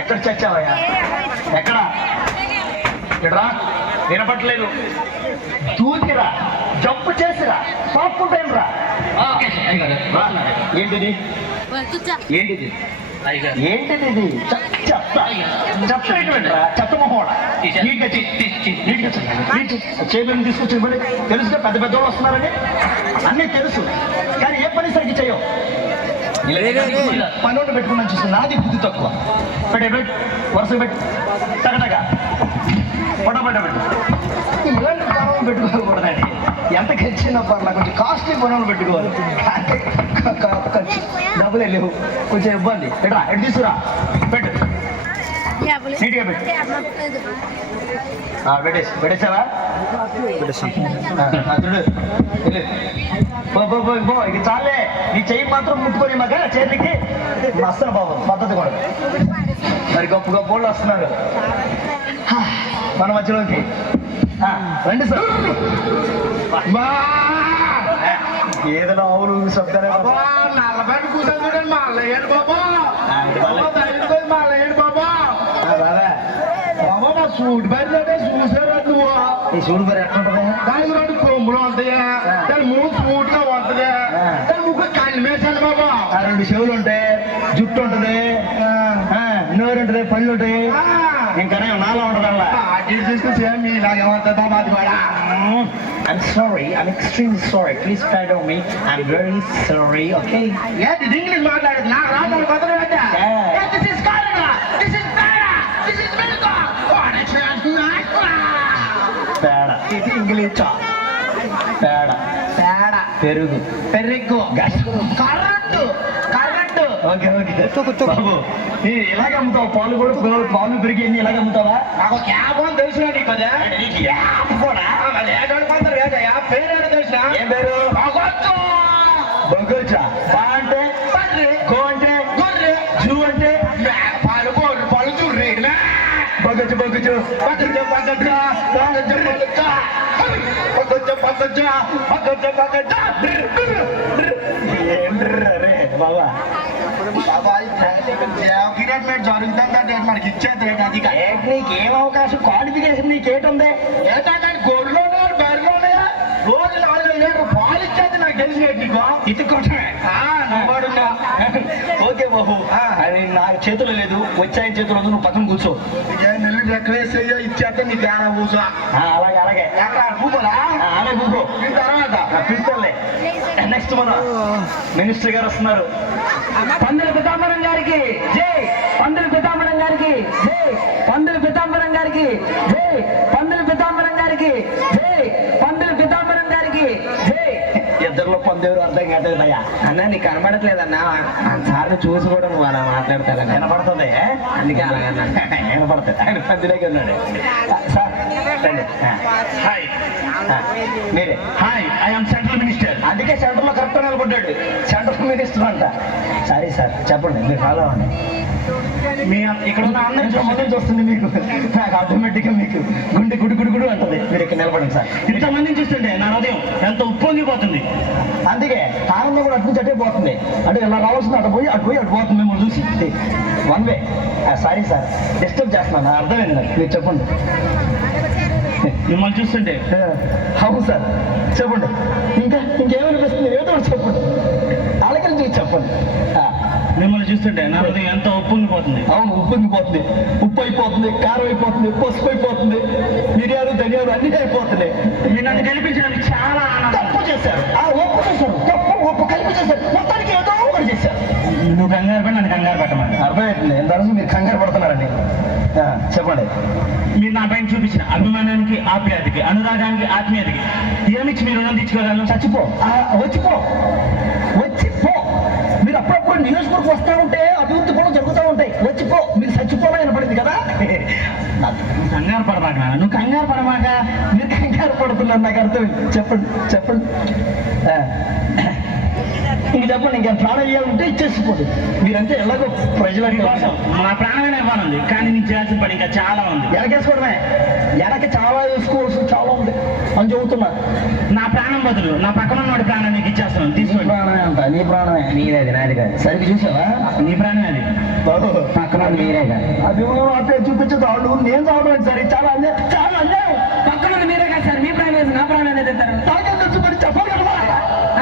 ఎక్కడ చచ్చావయ్యా? ఎక్కడ? ఇక్కడరా, వినపట్లేదు. దూకిరా, జంపు చేసిరా, పాపుకుంటేనరా. ఏంటిది? ఏంటిది? ఏంటిది ఇది? చెత్తమోహోడ చేతులను తీసుకొచ్చి ఇవ్వండి. తెలుసుగా పెద్ద పెద్దవాళ్ళు వస్తున్నారని అన్నీ తెలుసు, కానీ ఏ పని సరికి చేయవు. పనులు పెట్టుకున్నాను చూసి నాది బుద్ధి తక్కువ. పెట్టు వరుస పెట్టు, తగటగా పొడబడ్డ పెట్టు. ఇలాంటి పనులు పెట్టుకోకూడదండి. ఎంత ఖర్చైనా పర్లా, కొంచెం కాస్ట్లీ పనులు పెట్టుకోవాలి. డబ్బులే లేవు, కొంచెం ఇబ్బంది. ఎట్రా ఎటు తీసుకురా, పెట్టు నీట్గా పెట్టు. పెట్టేసావా? ఇక చాలే, నీ చెయ్యి మాత్రం ముట్టుకొని మగ చేతికి అస్సలు బాబు పద్ధతి కూడా. మరి గొప్ప గొప్ప వాళ్ళు వస్తున్నారు మన మధ్యలోకి. రండి సార్. ఏదైనా అవును శబ్దాలే. నల్లబెట్టి కూర్చొని మళ్ళీ బాబా బాబా మా సూట్ బయట చూసారా నువ్వు? ఈ సూడు మరి ఎట్లుంటది? దానికి రెండు కొమ్ములు ఉంటాయా, దాని మూడు సూట్గా ఉంటది, దాని ముగ్గురు కళ్ళు వేసాను బాబా. రెండు చెవులు ఉంటాయి, జుట్టు ఉంటుంది, నోరు ఉంటుంది, పళ్ళు ఉంటాయి. ఇంకా నాలో ఉంటుంది అలా. తీసుకొచ్చి మీలాగే ఉంటుంది బాబా. అది కూడా I'm sorry, I'm extremely sorry. Please pardon me. I'm very sorry, okay? ఏంటి ఇంగ్లీష్ మాట్లాడేది? నాకు రాదు కొత్తగా పెట్టా. This is Canada. This is Canada. This is America. పేడ ఇది ఇంగ్లీష్. పేడ పేడ పెరుగు పెరుగు కరెంటు కరెంటు. ఓకే ఓకే బాబు, ఇలాగ అమ్ముతావు పాలు కూడా? పాలు పెరిగి ఇలాగ అమ్ముతావా? నాకు క్యాబ్ అని తెలుసు నీకు కదా. కూడా పేరు తెలుసా? ఏం పేరు? బొగ్గొచ్చా? బా అంటే గో అంటే గొర్రె, జూ అంటే పాలు గొర్రె పాలు చూర్రి బొగ్గొచ్చు బొగ్గొచ్చు ఏంట్రే బాబా? జరుగుతుందంటే మనకి ఇచ్చేది అది. నీకు ఏం అవకాశం, క్వాలిఫికేషన్ నీకేటుంది? ఏంటంటే గొర్రెలోనే బర్రెలోనే రోజు 4-5 పాలు ఇచ్చేది నాకు తెలిసినట్టు నీకు ఇతుక్కోవటమే. ఓకే బాబు, అది నా చేతులు లేదు, వచ్చాయన చేతులు ఉంది. నువ్వు పక్కన కూర్చో. నెల్లు రెక్వేస్ ఇచ్చేస్తే నీకు ఏడా కూర్చో. అలాగే అలాగే కూకోలా అలాగే కూకో. తర్వాత పిలుస్తలే. నెక్స్ట్ మన మినిస్టర్ గారు వస్తున్నారు. పందుల పితాంబరం గారికి జై, పందుల పితాంబరం గారికి జై, పందుల పితాంబరం గారికి జై, పందుల పితాంబరం గారికి జై, పందుల పితాంబరం గారికి జై. ఇద్దరిలో పొందేవారు అర్థం కాదయ్యా. అన్న నీకు కనబడట్లేదన్నా, సార్లు చూసి కూడా నువ్వు అలా మాట్లాడతాను. వినపడుతుంది, అందుకే అలాగన్నా వినపడుతుంది. ఆయన పెద్దలేక ఉన్నాడు. సార్ రండి. హాయ్ మీరే? Hi, I'm central minister. అందుకే సెంటర్లో కరెక్ట్ నిలబడ్డాడు. సెంట్రల్ మినిస్టర్ అంట. సరే సార్ చెప్పండి, మీరు ఫాలో అవ్వండి. మీ ఇక్కడ ఉన్న అందరి ముందు నుంచి వస్తుంది మీకు, నాకు ఆటోమేటిక్గా మీకు గుండె గుడి గుడి గుడి అంటుంది. మీరు ఇక్కడ నిలబడండి సార్. ఇంతమందిని చూస్తుంటే నా హృదయం ఎంత ఉప్పొంగిపోతుంది. అందుకే ఆనందం కూడా అటు నుంచి అటే పోతుంది. అంటే ఇలా రావాల్సింది అటు పోయి అటు పోతుంది మిమ్మల్ని చూసి. One way. Sorry sir, disturb చేస్తున్నాను, అర్థమైంది నాకు. మీరు చెప్పండి. మిమ్మల్ని చూస్తుంటే అవును సార్ చెప్పండి. ఇంకేమనిపిస్తుంది? ఏదో ఒకటి చెప్పండి, అలాగే చూసి చెప్పండి. మిమ్మల్ని చూస్తుంటే నా హృదయం ఎంత ఉప్పొంగిపోతుంది. అవును, ఉప్పొంగిపోతుంది. ఉప్పు అయిపోతుంది, కారం అయిపోతుంది, పసుపు అయిపోతుంది, మిరియాలు ధనియాలు అన్నీ అయిపోతున్నాయి. మీరు నన్ను గెలిపించడానికి చాలా తప్పు చేశారు. ఒప్పు చేశారు, తప్పు ఒప్పు కలిపి చేశారు. మొత్తానికి ఏదో ఒకటి చేశారు. నువ్వు కంగారు పడి నన్ను కంగారు పెట్టమని అర్థమవుతుంది. ఎంత మీరు కంగారు పడుతున్నారండి. చెప్పండి. మీరు నా పైన చూపించిన అభిమానానికి, ఆప్యాయతకి, అనురాగానికి, ఆత్మీయతకి ఏమిచ్చి మీరు రుణం తీర్చుకోగలను? చచ్చిపో, వచ్చిపో, వచ్చిపో. మీరు అప్పుడప్పుడు నియోజకవర్గం వస్తూ ఉంటే అభివృద్ధి పనులు జరుగుతూ ఉంటాయి. వచ్చిపో, మీరు చచ్చిపోవడం వినపడింది కదా. నువ్వు కంగారు పడమాక, నువ్వు కంగారు పడమాక. మీరు కంగారు పడుతున్నారు, నాకు అర్థం. చెప్పండి చెప్పండి. ఇంక చెప్పండి, ఇంకా ప్రాణం ఇవ్వాలంటే ఇచ్చేసిపోదు. మీరంటే ఎలాగో ప్రజల కోసం మా ప్రాణమైన ఇవ్వాలండి, కానీ నీకు చేయాల్సిన పని ఇంకా చాలా ఉంది. వెనకేసుకోవడమే. వెనక చాలా వేసుకోవాల్సి చాలా ఉంది అని చెబుతున్నా. నా ప్రాణం బదులు నా పక్కన ఉన్నవాడి ప్రాణం నీకు ఇచ్చేస్తాను, నీ తీసుకోండి. ప్రాణమే అంట, నీ ప్రాణమే. మీరేది నాది కాదు. సరిగ్గా చూసావా? నీ ప్రాణమే అది. బాబు పక్కన మీరే కాదు. అభిమానం అట్లే చూపించదు వాళ్ళు. నేను చావడం సరే చాలా అన్యాయం, చాలా అన్యాయం. పక్కన మీరే కాదు సార్. మీ ప్రాణం వేసి నా ప్రాణం అనేది ఇస్తారు. తాగే తెచ్చుకొని చెప్పాలి కదా.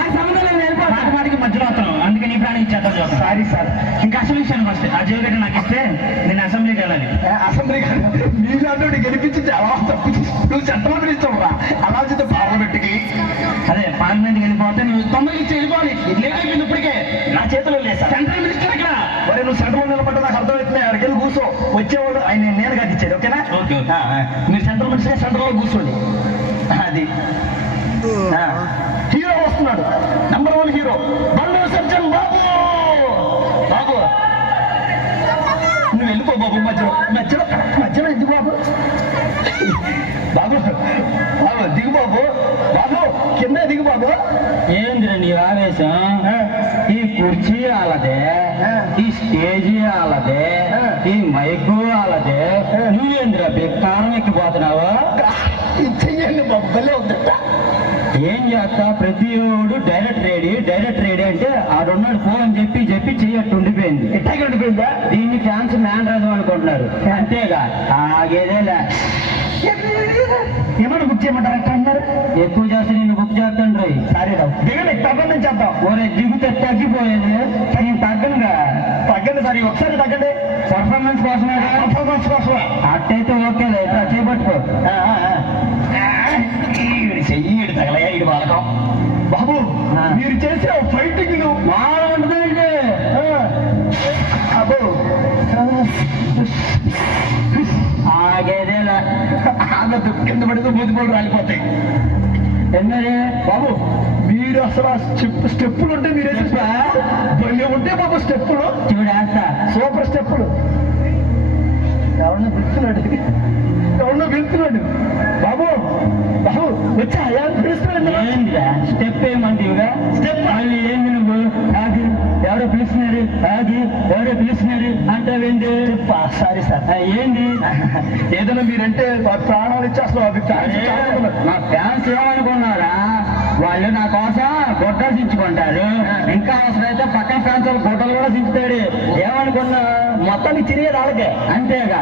ఆ సంబంధం లేదు, వెళ్ళిపోతా. మాటమాటికి మధ్యలో వస్తాను, అందుకే నీ ప్రాణం ఇచ్చేద్దాం చూస్తాను. Sorry sir. ఇంకా అసలు విషయానికి వస్తే ఆ జోగేట నాకు ఇస్తే నేను అసెంబ్లీకి వెళ్ళాలి. అసెంబ్లీ నీలాంటి గెలిపించి చాలా తప్పించి నువ్వు చట్టమంత్రి ఇస్తావురా. అలా చెప్తే పార్లమెంట్కి అదే పార్లమెంట్కి వెళ్ళిపోతే నువ్వు 90 ఇచ్చి వెళ్ళిపోవాలి. లేట్ అయిపోయింది ఇప్పటికే. నా చేతిలో లేదు సార్. సెంట్రల్ మినిస్టర్ ఇక్కడ. మరి నువ్వు సెంట్రల్ నిలబడ్డా నాకు అర్థమవుతుంది. అక్కడికి వెళ్ళి కూర్చో. వచ్చేవాడు ఆయన నేను కాదు ఇచ్చేది. ఓకేనా? ఓకే. మీరు సెంట్రల్ మినిస్టర్ సెంట్రల్ లో కూర్చోండి. అది హీరో వస్తున్నాడు. నంబర్ 1 హీరో బండ్లు సజ్జన్ బాబు. బాబు నువ్వు వెళ్ళిపో బాబు. మధ్యలో మధ్యలో మధ్యలో ఎందుకు బాబు? బాబు బాబు దిగు బాబు. బాబు కింద దిగు బాబు. ఏంద్ర నీ ఆవేశం? ఈ కుర్చీ వాళ్ళదే, ఈ స్టేజీ వాళ్ళదే, ఈ మైకు వాళ్ళదే. నువ్వేంద్ర బిక్కారం ఎక్కిపోతున్నావా? ఇది చెయ్యండి బాబు, భలే ఉందట. ఏం చేస్తా? ప్రతి ఓడు డైరెక్ట్ రెడీ అంటే ఆడున్నాడు ఫోన్ చెప్పి చెప్పి చెయ్యట్టు ఉండిపోయింది. ఎట్టాగా ఉండిపోయిందా? దీన్ని ఫ్యాన్స్ మ్యాన్ రాజు అనుకుంటున్నారు. అంతేగా ఆగేదేలే. ఏమన్నా బుక్ చేయమంటారా? ఎట్లా అన్నారు? ఎక్కువ చేస్తే నిన్ను బుక్ చేస్తాను రోయ్. సరే రావు దిగండి, తగ్గండి చెప్తాం. ఓరే దిగుతే తగ్గిపోయేది. నేను తగ్గనుగా. తగ్గండి సార్, ఒకసారి తగ్గండి. పర్ఫార్మెన్స్ కోసమే. పర్ఫార్మెన్స్ కోసం అట్టయితే ఓకేలే. ఇట్లా చేపట్టుకో. చెయ్యి తగలయ్యా ఇడు బాలకం. బాబు మీరు చేసే ఫైటింగ్ బాగా ఉంటుందండి. అబ్బో ఆగేదేలే. అన్నది కింద పడితే మూతిపోలు రాలిపోతాయి. ఎన్నరే బాబు మీరు అసలు ఆ స్టెప్పులు ఉంటే మీరే భలే ఉంటే బాబు స్టెప్పులు. చూడేస్తా. సూపర్ స్టెప్పులు. ఎవరన్నా పిలుస్తున్నాడు బాబు. బాబు వచ్చా పిలుస్తున్నాడు. ఏందిరా స్టెప్ ఏమంటివిగా? స్టెప్ అవి ఏంది? నువ్వు ఆగి ఎవరో పిలుస్తున్నారు, ఆగి ఎవరో పిలుస్తున్నారు అంటావేంటి? Sorry sir. ఏంది? ఏదైనా మీరంటే ప్రాణాలు ఇచ్చేస్తాం. మా ఫ్యాన్స్ ఏమనుకున్నారా? వాళ్ళు నా కోసం గొడ్డలు దించుకుంటారు. ఇంకా అవసరమైతే పక్కన ఫ్యాన్స్ వాళ్ళు గొడ్డలు కూడా దించుతాడు. ఏమనుకున్నా? మొత్తానికి తిరిగేది వాళ్ళకే. అంతేగా.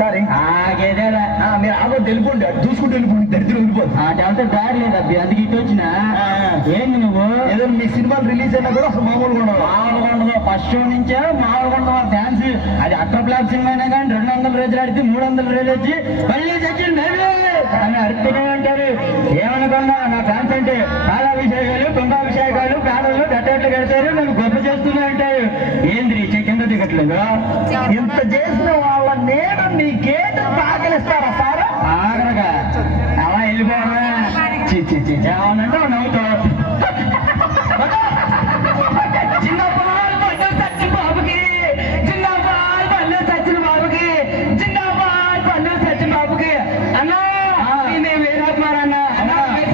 సరే ఆగేదేలా. మీరు ఆగో వెళ్ళిపోండి, చూసుకుంటూ వెళ్ళిపోండి. దరిద్రం వెళ్ళిపోదు. అదంతా దారి లేదు అబ్బి, అందుకు ఇటు వచ్చిన. ఏంది నువ్వు? ఏదో మీ సినిమాలు రిలీజ్ అయినా కూడా అసలు మామూలుగా ఉండదు. మామూలుగా ఉండదు. ఫస్ట్ షో నుంచే మామూలుగా ఉండదు ఫ్యాన్స్. అది అట్టర్ ఫ్లాప్ సినిమా అయినా కానీ 200 రోజులు ఆడితే 300 రోజులు వచ్చి మళ్ళీ చచ్చింది అని అడుగుతూనే ఉంటారు. ఏమనుకున్నా నా ఫ్యాన్స్ అంటే పాలాభిషేకాలు, కుంభాభిషేకాలు, ప్రాణాలు గట్టట్లు కడతారు, నన్ను గొప్ప చేస్తూనే ఉంటారు. ఏంది కింద దిగట్లేదు? ఇంత చేసిన వాళ్ళ నేను నీకేదో తాకలిస్తారా సార్? ఆగరగా అలా వెళ్ళిపోవడమే. ఏమనంటే నవ్వుతావు. జిందాబాద్ బండ్లు సచిన్ బాబుకి, జిందాబాద్ బండ్లు సచిన్ బాబుకి, జిందాబాద్ బండ్లు సచిన్ బాబుకి. అన్నా నేను వీరకుమార్ అన్నా.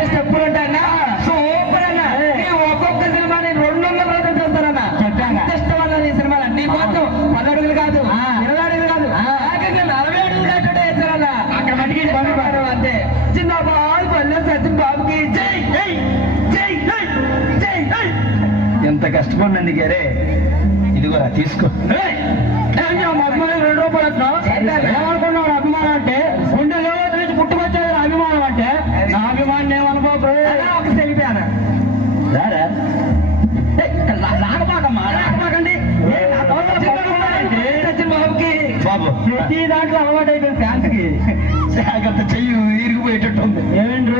స్టెప్పులు ఉంటాయన్నా సూపర్ అన్నా. నీ ఒక్కొక్క సినిమా నేను 200 రోజులు చూస్తానన్నా. ఇష్టం అన్నా నీ సినిమా. నీ కోసం 10 అడుగులు కాదు, 20 అడుగులు కాదు, 40 అడుగులు కట్టుడే వేస్తారన్నా. అక్కడ మటుకి పండుపాడు అంతే. జిందాబాద్ బండ్లు సచిన్ బాబుకి జై జై జై జై జై జై. ఎంత కష్టపడినందుకే ఇదిగోరా తీసుకో. అభిమానం 2 రూపాయలు వచ్చినావు. ఏమనుకున్నావు అభిమానం అంటే? గుండెలో నుంచి పుట్టుకొచ్చేది అభిమానం అంటే. నా అభిమానం ఏమనుకోకు. ఒక సెల్ఫీనా రాకపాకమ్మా, రాకపాకండి. సచిన్ బాబుకి బాబు ప్రతి దాంట్లో అలవాటు అయిపోయింది ఫ్యాన్స్ కి. జాగ్రత్త, చెయ్యి ఇరిగిపోయేటట్టు ఉంది. ఏమండి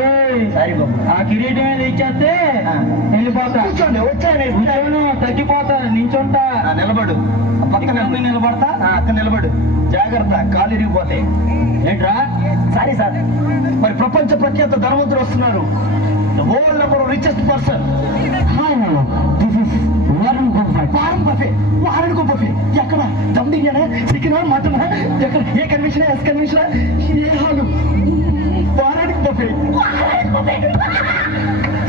సారీ బాబు. ఆ కిరీటం మీద ఇచ్చేస్తే వెళ్ళిపోతా. కూర్చోండి, వచ్చాను. కూర్చోను, తగ్గిపోతా, నించుంటా. నిలబడు. పక్కన నిలబడతా. అక్కడ నిలబడు. జాగ్రత్త, కాలు ఇరిగిపోతాయి. ఏంట్రా? Sorry sir. మరి ప్రపంచ ప్రఖ్యాత ధనవంతులు వస్తున్నారు. World number richest person Warren buffet. Warren buffet ఎక్కడ? దమ్ బిర్యానీ, చికెన్, మటన్, ఎక్కడ? ఏ కన్వెన్షన్, ఎస్ కన్వెన్షన్, ఏ హాలు? Warren buffet.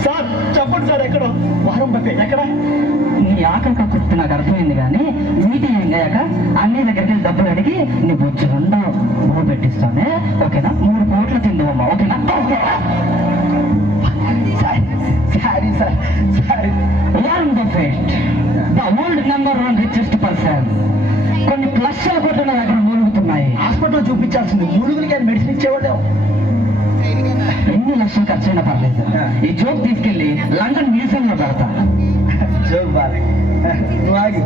సార్ చెప్పండి సార్, ఎక్కడో వారం పట్టే ఎక్కడ నీ ఆకలి కక్కుర్తి నాకు అర్థమైంది కానీ మీటింగ్ అయ్యాక అన్ని దగ్గరికి వెళ్ళి డబ్బులు అడిగి నీ బొచ్చు రెండో బో పెట్టిస్తానే ఓకేనా 3 కోట్లు తిందామమ్మా ఓకేనా sorry sir sorry. Warren Buffett the world #1 richest person కొన్ని లక్షల కోట్లు నా దగ్గర మూలుగుతున్నాయి. హాస్పిటల్ చూపించాల్సింది మురుగులకి ఆయన మెడిసిన్ ఇచ్చేవాడు. ఎన్ని లక్షలు ఖర్చు అయినా పర్లేదు ఈ జోక్ తీసుకెళ్లి లండన్ మ్యూజియం లో పెడతా. జోక్ బాగా నువ్వు ఆగి.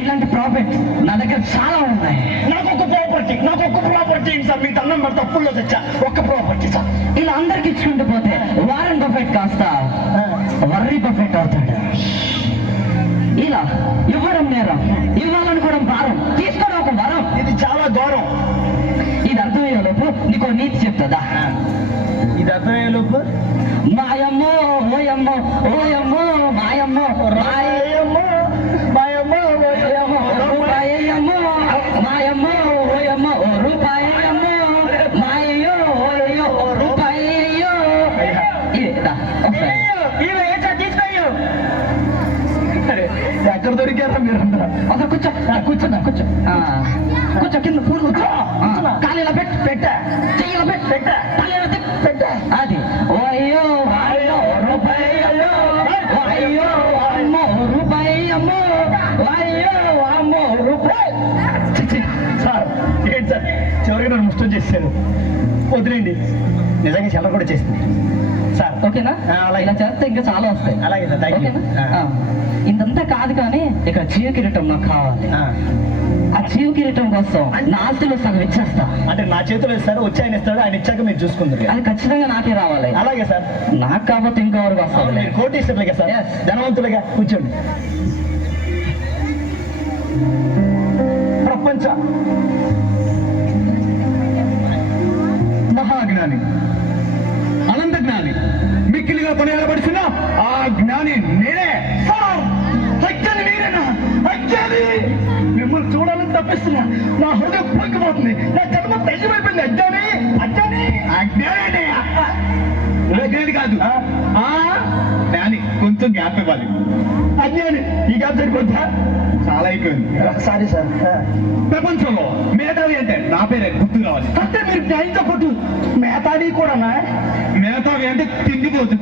ఇలాంటి ప్రాఫిట్ నా దగ్గర చాలా ఉన్నాయి. నాకు ఒక ప్రాపర్టీ సార్. మీకు అన్నం పెడతా అప్పుల్లో తెచ్చా ఒక్క ప్రాపర్టీ సార్. ఇలా అందరికి ఇచ్చుకుంటూ పోతే వారన్ బఫెట్ కాస్త వర్రీ బఫెట్ అవుతాడు. ఇలా ఇవ్వడం నేరం, ఇవ్వాలనుకోవడం భారం, తీసుకోవడం ఒక వరం. ఇది చాలా ఘోరం. ఇది అర్థమయ్యే లోపు నీకు నీతి చెప్తుందా? ఇది అర్థమయ్యే లోపు మాయమ్మో ఓయమ్మో ఓయమ్మో మాయమ్మో రాయమ్మో మాయమ్మో రూపాయమ్మో మాయమ్మో ఓయమ్మో ఓ రూపాయమ్మో మాయయ్యో ఓయో ఓ రూపాయయ్యో. ఎక్కడ దొరికారా మీరంతా? అసలు కూర్చో కూర్చో కింద పూలు కూర్చో. కాలీలో పెట్టా చెయ్యిలో పెట్టా తల్లిలో పెట్టా. అది ఓయ్యో అయ్యో రూపాయయ్యో అయ్యో అమ్మో రూపాయమ్మో అయ్యో అమ్మో రూపాయి. సార్ ఏంటి సార్ చివరికి నన్ను ముష్టం చేశాను. వదిలేండి. నిజంగా చెల్ల కూడా చేసింది సార్. ఓకేనా? అలాగే. ఇలా చేస్తే ఇంకా చాలా వస్తాయి. అలాగే సార్, థ్యాంక్ యూ. ఓకేనా? ఇదంతా కాదు కానీ ఇక్కడ జీవ కిరీటం నాకు కావాలి. ఆ జీవ కిరీటం కోసం నా ఆస్తులు సగం ఇచ్చేస్తా. అంటే నా చేతిలో ఇస్తారు, వచ్చి ఆయన ఇస్తాడు, ఆయన ఇచ్చాక మీరు చూసుకుందరు. అది ఖచ్చితంగా నాకే రావాలి. అలాగే సార్. నాకు కాకపోతే ఇంకెవరికి వస్తుంది? మీరు కోటీశ్వరులుగా సార్, Yes. ధనవంతులుగా కూర్చోండి. ప్రపంచ మహాజ్ఞాని, అనంత జ్ఞాని, మిక్కిలిగా కొనియాడబడిసిన ఆ జ్ఞాని నేనే సార్. అజ్ఞాని నేనేనా? అజ్ఞాని మిమ్మల్ని చూడాలని తప్పిస్తున్నా. నా హృదయం పొంగిపోతుంది. నా జన్మ తగ్గిపోయింది. అజ్ఞాని అజ్ఞాని అజ్ఞాని అజ్ఞాని కాదు జ్ఞాని. కొంచెం గ్యాప్ ఇవ్వాలి. అజ్ఞాని ఈ గ్యాప్ సరిపోతా? చాలా అయిపోయింది. Sorry sir. ప్రపంచంలో మేధావి అంటే నా పేరే గుర్తు రావాలి. అంటే మీరు జ్ఞానితో పాటు మేధావి కూడానా? మేధావి అంటే తిండిపోతు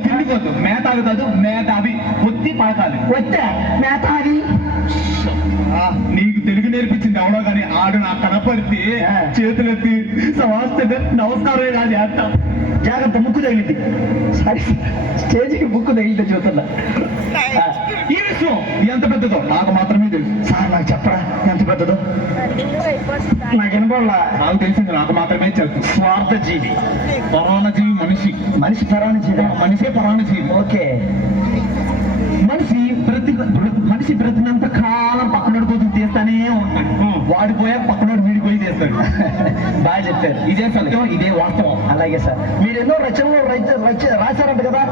మేధావి కాదు, మేధావి. ఒత్తి పలకాలి. వచ్చా మేధావి. నీకు తెలుగు నేర్పించింది ఎవడో కానీ ఆడు నా కనపడితే చేతులెత్తి సమస్త నమస్కారం కాదు చేస్తాం. జాగ్రత్త, ముక్కు తగిలింది. సారీ స్టేజ్కి ముక్కు తగిలితే చూస్తున్నా. ఈ విషయం ఎంత పెద్దదో నాకు మాత్రమే తెలుసు. సార్ నాకు చెప్పరా ఎంత పెద్దదో? నాకు వినపడలా. నాకు తెలిసింది నాకు మాత్రమే తెలుసు. స్వార్థ జీవి, పరాణ జీవి మనిషి. మనిషి పరాణ జీవి? మనిషే పరాణ జీవి. ఓకే. మనిషి బ్రతినంత కాలం పక్కనోడి కోసం తీస్తానే ఉంటాడు. వాడిపోయా పక్కనోడు వీడిపోయి తీస్తాడు. బాగా చెప్పారు. ఇదే సత్యం, ఇదే వాస్తవం. అలాగే సార్. మీరు ఎన్నో రచనలు రాశారంట కదా,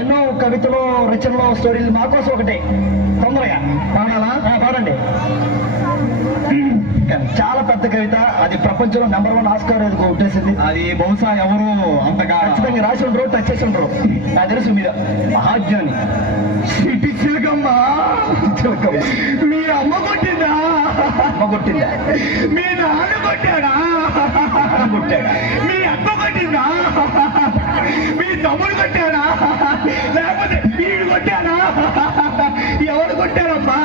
ఎన్నో కవితలు, రచనలు, స్టోరీలు. మా కోసం ఒకటి తొందరగా పాడాలా? పాడండి. చాలా పెద్ద కవిత, అది ప్రపంచంలో #1 ఆస్కార్ కొట్టేసింది. అది బహుశా ఎవరు అంతగా ఖచ్చితంగా రాసి ఉండరు, టచ్ చేసి ఉండరు. నాకు తెలుసు మీద మహాజ్ఞాని. సిటీ చిలకమ్మ, మీ అమ్మ కొట్టిందా? అమ్మ కొట్టిందా? మీ నాన్న కొట్టాడా? కొట్టాడా? మీ అక్క కొట్టిందా? మీ తమ్ముడు కొట్టాడా? లేకపోతే వీడు కొట్టాడా? ఎవరు కొట్టారమ్మా?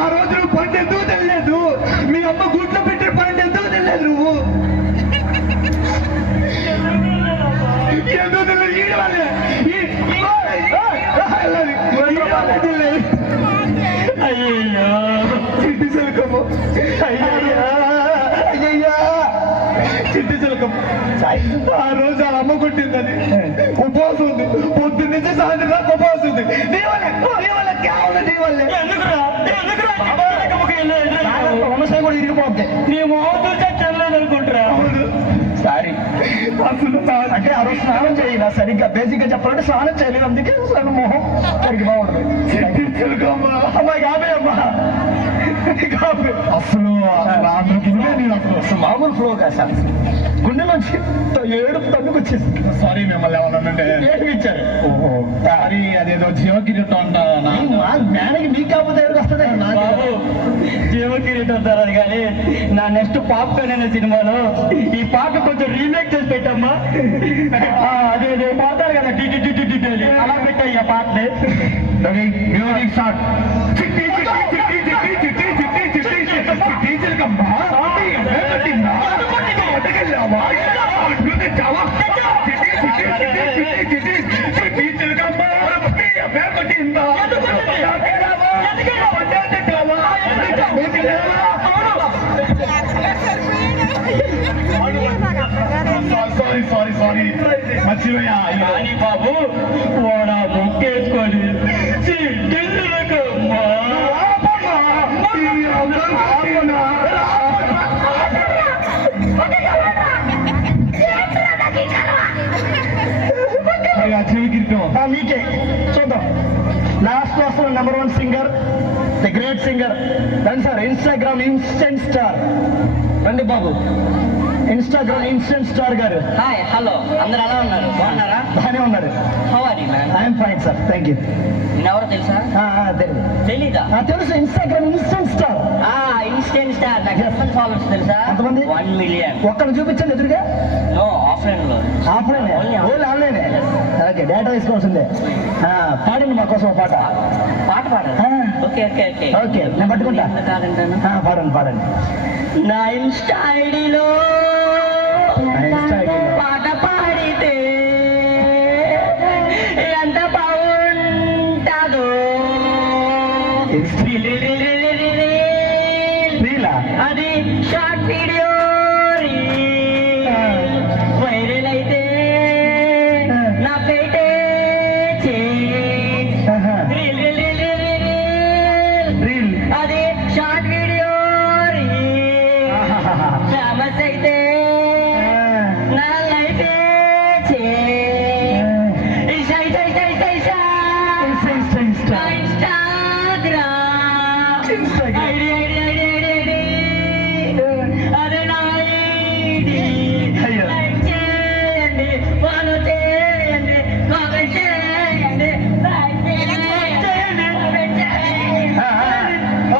ఆ రోజు నువ్వు పంట ఎందుకు తెలియలేదు? మీ అమ్మ గుడ్లో పెట్టిన పంట ఎందుకు తెలియదు? నువ్వు ఎందుకు తెలియదు? ఈడు వాళ్ళే. అయ్యయ్యో చిట్టి చిలకమ్మ, అయ్యయ్యా చిట్టి చిలకమ్మ. ఆ రోజు ఆ అమ్మ కొట్టిందని ఉపవాసం ఉంది. పొద్దున్న నుంచి సాయంత్రం దాకా ఉపవాసం ఉంది. నీ వల్ల కేవలం నీ వల్లే. వంశం కూడా ఇరిగిపోద్ది. నీ మోహం చెల్లలేదు అనుకుంటారా? సారీ. అంటే ఆ రోజు స్నానం చేయాలి. సరిగ్గా బేసిక్ గా చెప్పాలంటే స్నానం చేయలేదు, అందుకే అసలు మొహం సరిగ్గా బాగుంటుంది. అమ్మాయి కాపే అమ్మా, అసలు నేను అసలు మామూలు ఫ్లో కాదు సార్, గుండెలోంచి ఏడుపు తన్నుకొచ్చేసి. సారీ మిమ్మల్ని ఏమన్నానంటే ఏమి ఇచ్చారు? ఓహో సారీ అదేదో జీవకిరీటం అంట మా జ్ఞానికి మీకు కాకపోతే ఎవరికి వస్తుంది? బాబు జీవ కిరీటం అంటారు కానీ నా నెక్స్ట్ పాప్కార్న్ అనే సినిమాలో ఈ పాట కొంచెం రీమేక్ చేసి పెట్టమ్మా. అదే పాడతారు కదా టీ టీ టీ టీ అని, అలా పెట్టాయి ఆ పాటని. Music start. చిట్టి చిట్టి చిట్టి చిట్టి చిట్టి చిట్టి చిట్టి చిట్టి చిలకమ్మ కట్టిందా అటకెళ్ళావా గుర్తించావా చిట్టి చిట్టి చిట్టి చిట్టి చిట్టి చిట్టి చిలకమ్మ కట్టిందా సారీ సారీ సారీ మర్చిపోయా. కానీ బాబు వాడా మొక్కేసుకొని చిట్టిల్లకమ్మా. మీకే చూద్దాం. లాస్ట్ వస్తున్న number 1 singer, the great singer. రండి సార్, ఇన్స్టాగ్రామ్ ఇన్స్టెంట్ స్టార్. రండి బాబు, ఇన్స్టాగ్రామ్ ఇన్స్టెంట్ స్టార్ గారు. హాయ్ హలో అందరు ఎలా ఉన్నారు, బాగున్నారా? బాగానే ఉన్నారు. How are you man? I'm fine sir, thank you. ఎవరో తెలుసా? తెలీదా? తెలుసు, Instagram instant star. Instant star. నాకు ఎంతమంది ఫాలోవర్స్ తెలుసా? ఎంతమంది? 1 మిలియన్. ఒక్కరు చూపించండి ఎదురుగా. నో ఆఫ్లైన్ లో. Offline only online. Okay, data తీసుకోవాల్సిందే. పాడండి మా కోసం పాట. పాట పాడాలి. ఓకే ఓకే ఓకే ఓకే, నేను పట్టుకుంటా. కాదంటాను. పాడండి పాడండి. నా ఇన్స్టా ఐడిలో పాట పాడితే ఎంత బాగుంటుందో. అది షార్ట్ వీడియో వైరల్ అయితే నాకైతే అది షార్ట్ వీడియో ఫేమస్ అయితే నా లైఫ్ అదే నా లైక్ చేయండి, ఫాలో చేయండి, కామెంట్ చేయండి, లైక్ చేయండి.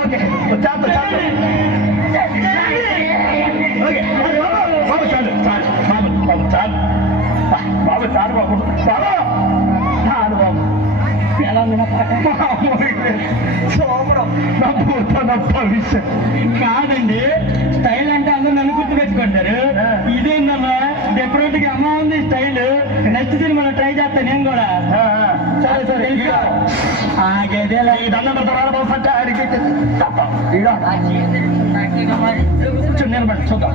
ఓకే, చాలు చాలు. ఓకే బాబు, చాలు చాలు బాబు, బాబు చాలు బాబు, చాలు బాబు, చాలు చాలు బాబు. ఎలా ఉంది నా పాట? కాదండి, స్టైల్ అంటే అందరూ నన్ను గుర్తుపెట్టుకుంటారు. ఇదేందమ్మా డిఫరెంట్ గా అమ్మా ఉంది స్టైల్. నెక్స్ట్ సినిమాలో ట్రై చేస్తాను నేను కూడా. సరే సరే, ఆగేదేలా నిలబడి చూద్దాం.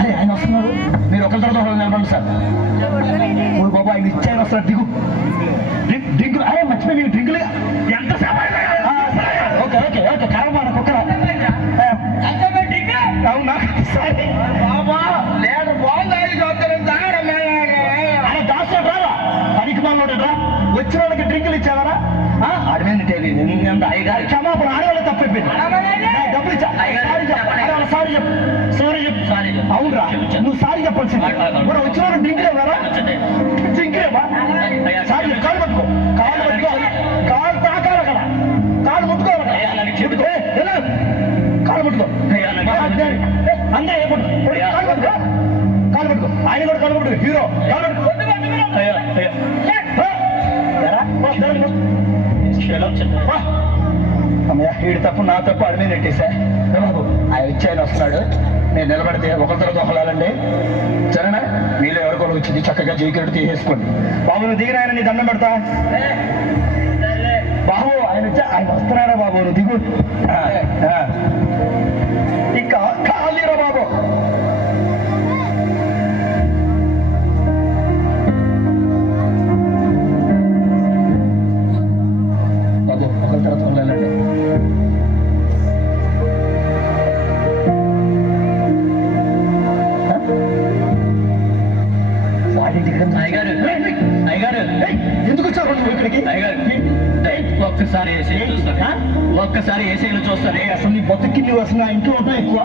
అరే ఆయన వస్తున్నారు, మీరు ఒకరి తర్వాత ఒకరు నిలబడి సార్. ఓ బాబా, ఆయన ఇచ్చాయన వస్తారు. దిగు డ్రింకులు. అరే మర్చిపోయి మీరు డ్రింకులు ఎంత ఓకే ఓకే ఓకే, కరమాడ కుక్కర. అవునా సరే బాబా నేను బాగుంది అరే దాసు రారా, పనికి మాలోడు రా. వచ్చిన వాళ్ళకి డ్రింకులు ఇచ్చావరా? అడిగింది తెలియదు. అయ్యగారు క్షమాపణ, ఆడవాళ్ళు తప్పైపోయింది. డబ్బులు ఇచ్చా. సారీ చెప్పు, సారీ చెప్పు, సారీ చెప్పు. అవునరా, నువ్వు సారీ చెప్పాల్సింది. ఇప్పుడు వచ్చిన వాళ్ళు డ్రింకులు ఇవ్వరా? డ్రింకులేవా? సారీ చెప్పు. కాలు పట్టుకో, కాలు పట్టుకో, కాలు తాకాలి కదా, కాలు ముట్టుకోవాలి. కాలు ముట్టుకో అంతే. కాలు పట్టుకో, కాలు పట్టుకో. ఆయన కూడా కాలు పట్టుకో. హీరో కాలు పట్టుకో. అమ్మయ్య, వీడి తప్పు నా తప్పు, అడిమి నెట్టేసా బాబు. ఆయన వచ్చి ఆయన వస్తున్నాడు, నేను నిలబడితే ఒకరి తర్వాత ఒకలాలండి. సరేనా? మీలో ఎవరికొకరు వచ్చింది చక్కగా జీకెట్ తీసేసుకోండి. బాబు నువ్వు దిగిన, ఆయన నీ దండం పెడతా. బాబు ఆయన వచ్చా, ఆయన వస్తున్నారా బాబు, నువ్వు దిగు. ఇంకా ఖాళీరా బాబు. బాబు ఒకరి తర్వాత ఒకలాలండి. ఎందుకు వచ్చారు నువ్వు ఇక్కడికి? ఒక్కసారి ఏసీ చూస్తానే ఒక్కసారి ఏసీలు చూస్తానే అసలు నీ బతుక్కి నువ్వు అసలు నా ఇంట్లో ఉంటావు ఎక్కువ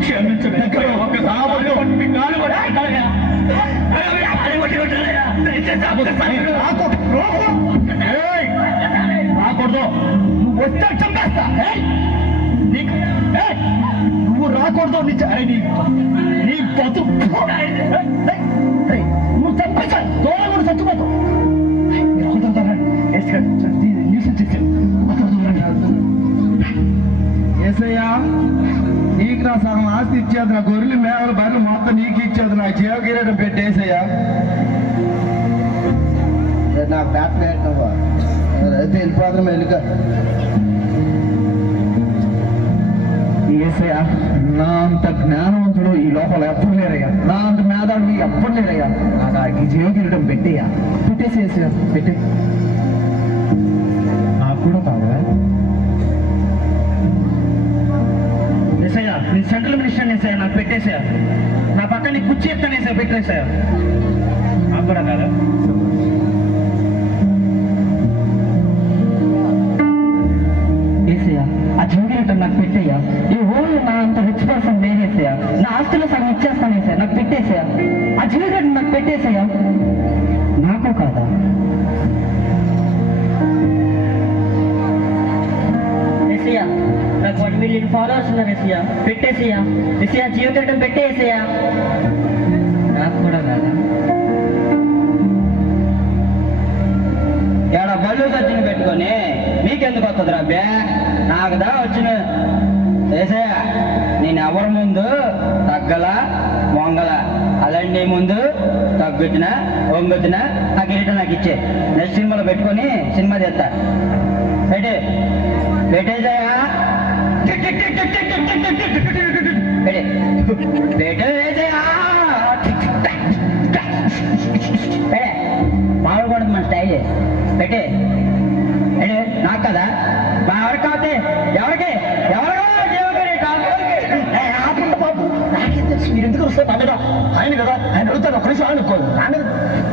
క్షమించండి రాకూడదు నువ్వు వస్తే చంపేస్తా నువ్వు రాకూడదు నీ బతుకు నువ్వు చంపేశాను దూరం కూడా చచ్చిపోతావు ఏసయ్యా నీకు నా సగం ఆస్తి ఇచ్చేది నా గొర్రెలు మేకలు బర్రెలు మొత్తం నీకు ఇచ్చేది నా జీవకిరీటం పెట్టేసయ్యా నా బ్యాట్ పెట్టవా అయితే వెళ్ళిపోతాం వెళ్ళుక ఏసయ్యా నా అంత జ్ఞానవంతుడు ఈ లోపల ఎప్పుడు లేరయ్యా నా అంత మేధావులు ఎప్పుడు లేరయ్యా నాకు ఈ జీవకిరీటం పెట్టేయా పెట్టేసి ఏసయ్యా పెట్టే నాకు కూడా కావాలా ఏసయ్యా నీ సెంట్రల్ మినిస్టర్ వేసాయా నాకు పెట్టేసాయా నా పక్కన నీ కుర్చీ ఎత్తనేసా పెట్టేసాయా నాకు కూడా కాదా ఏసయ్యా ఆ జీవకిరీటం నాకు పెట్టేయ్యా ఈ ఊళ్ళో నా అంత రిచ్ పర్సన్ నేనేసయ్యా నా ఆస్తులు సగం ఇచ్చేస్తానేసయ్యా నాకు పెట్టేసయ్యా ఆ జీవకిరీటం నాకు పెట్టేసయ్యా నాకు కాదా ఎస్ఐయా నాకు 1 మిలియన్ ఫాలోవర్స్ ఉన్నారు ఎస్ఐయా పెట్టేసయ్యా ఎస్ఐయా జీవితం పెట్టేసయ్యా నాకు కూడా కాదా ఏడ బళ్ళు సచ్చిని పెట్టుకొని నీకెందుకు వస్తుంది రాబే నాకు దా వచ్చిన ఏసయ్య నేను ఎవరి ముందు తగ్గల మొంగల అలాంటి నీ ముందు తగ్గుతున్నా వంగుతున్నా ఆ కిరీటం నాకు ఇచ్చే నెక్స్ట్ సినిమాలో పెట్టుకొని సినిమా చేస్తా పెట్టేసయ్యా మామూలు మన స్టైల్ పెట్టే నాకు కదా మా ఎవరికి కాతే ఎవరికి బాబు నాకేం తెలుసు మీరు ఎందుకు వస్తారు నా మీద ఆయన కదా ఆయన అడుగుతాను ఒక నిమిషం అనుకోదు నా మీద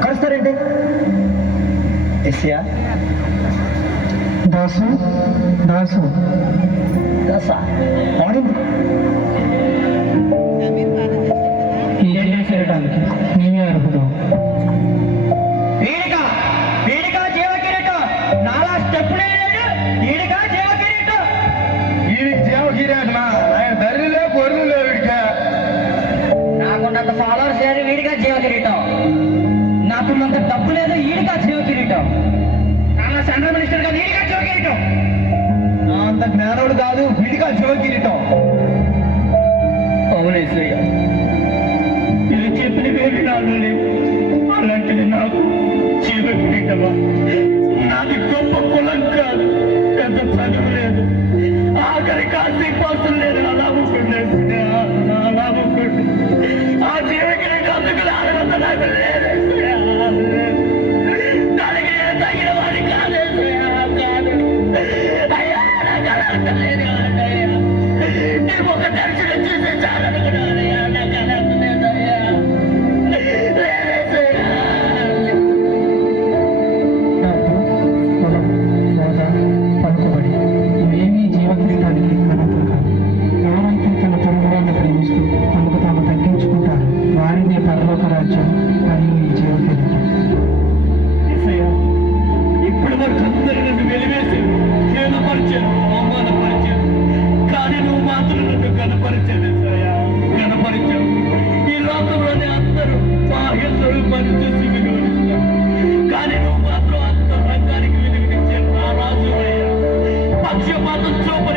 కలుస్తారేంటి ఎస్యా దాసు దాసా మార్నింగ్ ఏం చేసేయడానికి నీవే అర్హుడు వీడికా జీవ కిరీటం నాలా స్టెప్ వీడికా జీవ కిరీటం వీడికి జీవ కిరీటమా ఆయన బర్రెలే గొర్రెలే వీడికా నాకున్నంత ఫాలోవర్స్ లేదు వీడిగా జీవ కిరీటం నాకున్నంత డబ్బు లేదు వీడిగా జీవ కిరీటం నా సెంట్రల్ మినిస్టర్ గా వీడిగా జీవ కిరీటం నా అంత జ్ఞానుడు కాదు వీడిగా జీవ కిరీటం అవునేసయ్య ఇది చెప్పిన వేరు నాడు అలాంటిది నాకు జీవ కిరీటమా నాది గొప్ప కులం కాదు పెద్ద చదువు లేదు ఆఖరి కాసి పాసులు లేదు అలా ముక్కుండే ఆ జీవ కిరీటం అందుకు నాకు లేదు దానికి నేను తగిన వాడి కాదేసయ్యా కాదు అయ్యా నాకు అలా లేదు అయ్యా నేను ఒక దర్శనం చేసే చాలనుకున్నానయ్యా నాకు అలా లేదయ్యా లేదేసయ్యా పలుకుబడి ఇవేమీ జీవకిరీటానికి అర్హతలు కాదు ఎవరైతే తన పొరుగువారిని ప్రేమిస్తూ తమకు తాము తగ్గించుకుంటారు వారిదే పరలోక రాజ్యం మరియు ఈ జీవకిరీటం ఇప్పుడు వరకు అందరూ నన్ను వెలివేశారు హీనపరిచారు అవమానపరిచారు కానీ నువ్వు మాత్రం నన్ను కనపరిచావు కనపరిచావు ఈ లోకంలోనే అందరూ బాహ్య స్వరూపాన్ని చూసి విలువనిస్తారు కానీ నువ్వు మాత్రం అంత రంగానికి విలువనిచ్చావు నా రాజు పక్షపాతం చూప